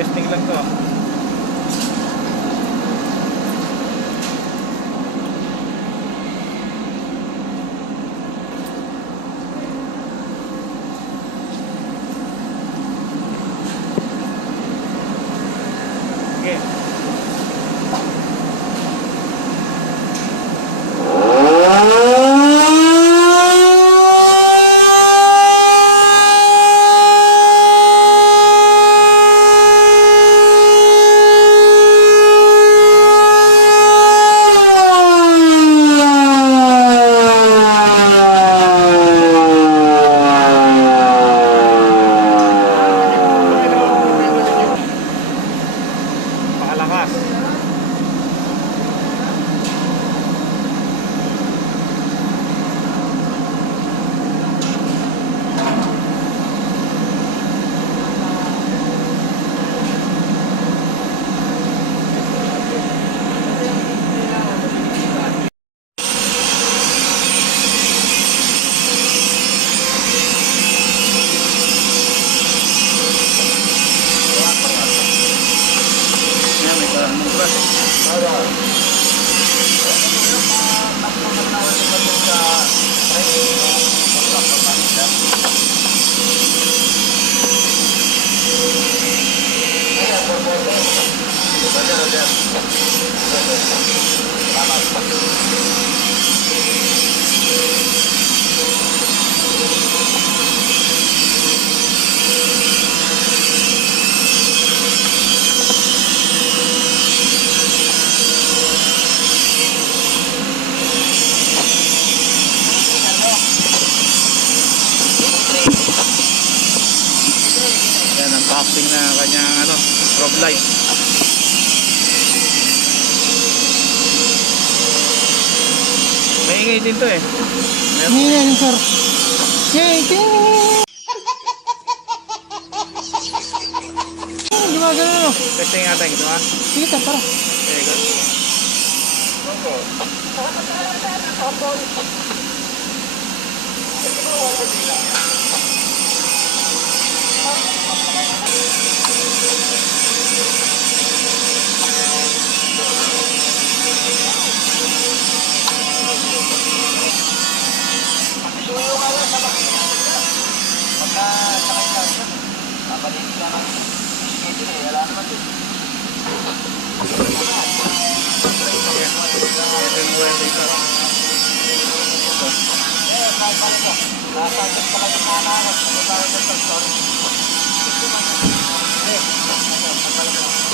Testing lang to. Okay. Pakalakas. Yan, may karamong brush. Yan ang casting na kanyang ano, strobe light. Maingay din to eh. Hindi yan, sir. Yay! Gumagano no? Testing natin, ito ha? Sige, sir, tara. Okay, good.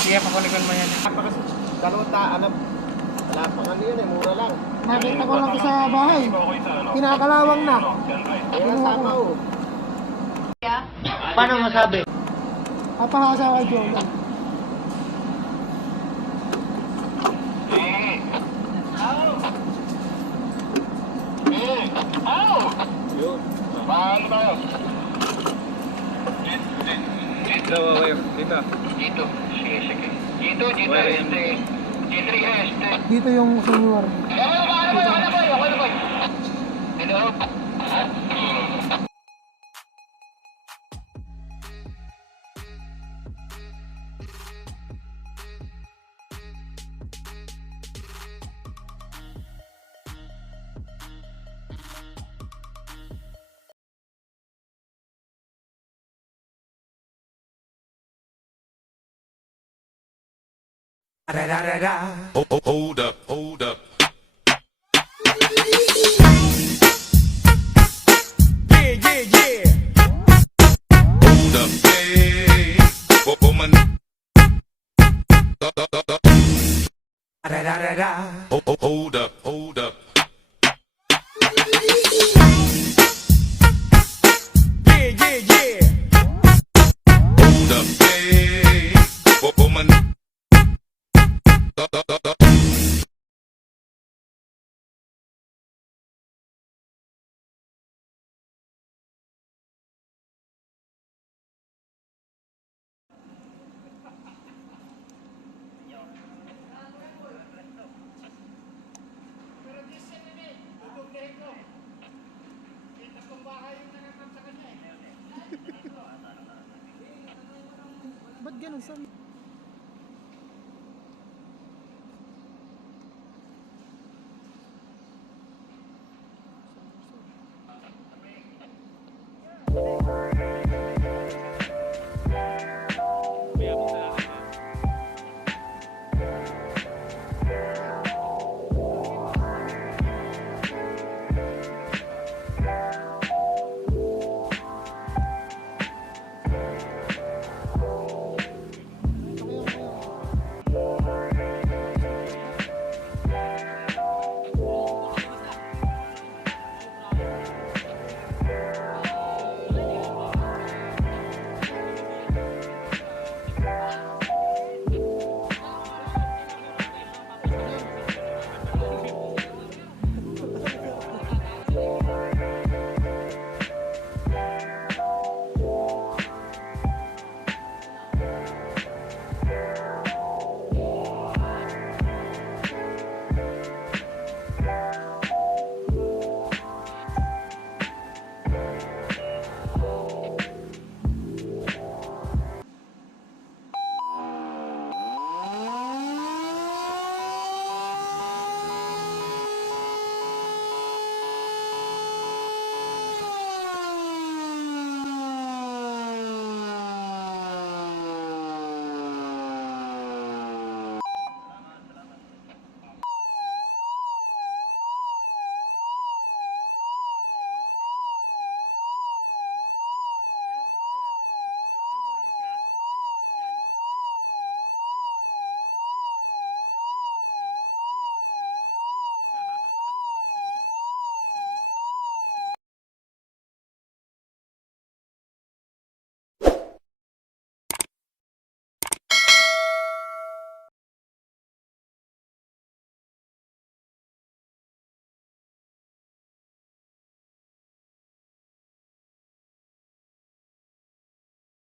Sige, pakulikan mo yan. Daluta, alam. Wala pang ano yun eh, mura lang. Nakita ko lang sa bahay. Kinakalawang na. Kaya sama o. Paano masabi? Papahasa kay Jordan. Yun. Paano ba yun? Dito, wave. Dito. Dito. Sige, sige. Dito, dito. Este. Dito, este. Dito yung senior. Hello? Hold up, hold up. Yeah, yeah, yeah. Hold up, hey. Woman. Hold up, hold up. Yeah, yeah, yeah. Hold up, hey. Woman. Ba't ganun? Saan?